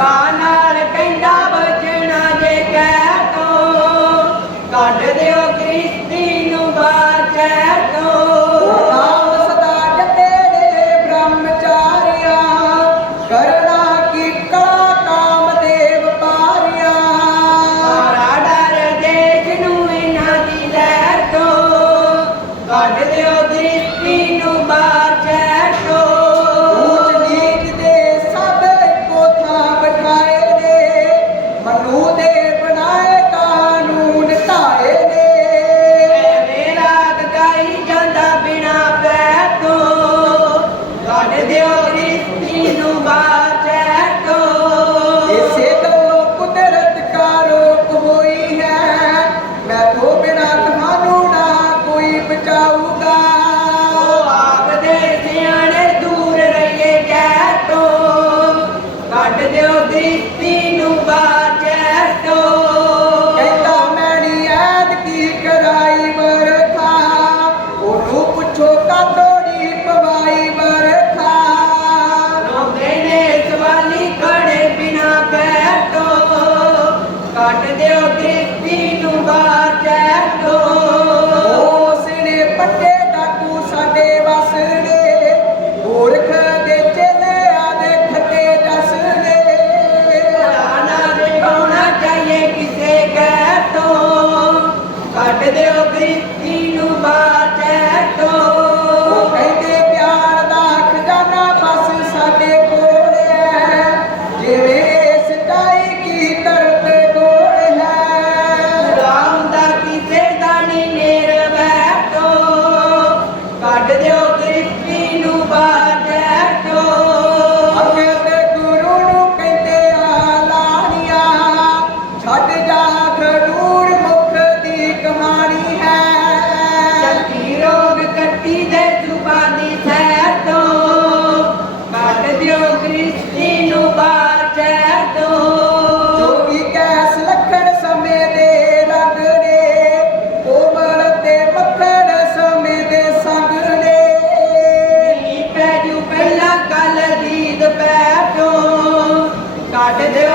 on really ਕੱਢ ਦਿਓ ਗ੍ਰਿਸ਼ਤੀ ਨੂੰ até Deus.